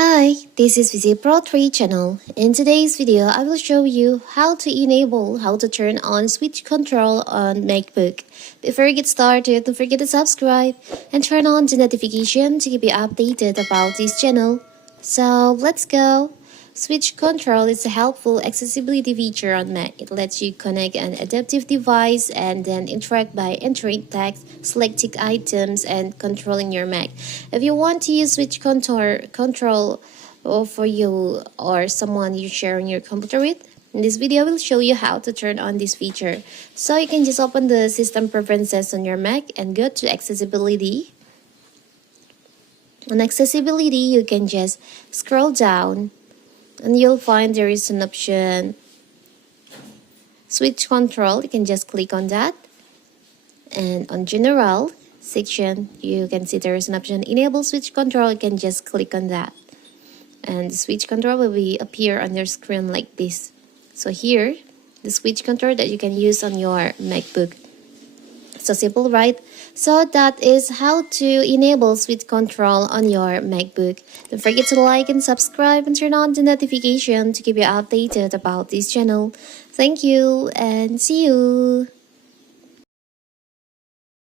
Hi, this is VisiPro3 channel. In today's video, I will show you how to turn on switch control on MacBook. Before you get started, don't forget to subscribe and turn on the notification to keep you updated about this channel. So let's go. Switch control is a helpful accessibility feature on Mac. It lets you connect an adaptive device and then interact by entering text, selecting items, and controlling your Mac. If you want to use switch control for you or someone you're sharing your computer with, in this video, I will show you how to turn on this feature. So you can just open the system preferences on your Mac and go to accessibility. On accessibility, you can just scroll down and you'll find there is an option switch control. You can just click on that, and on general section you can see there is an option enable switch control. You can just click on that and the switch control will appear on your screen like this. So here the switch control that you can use on your MacBook. So simple, right? So that is how to enable switch control on your MacBook. Don't forget to like and subscribe and turn on the notification to keep you updated about this channel. Thank you and see you.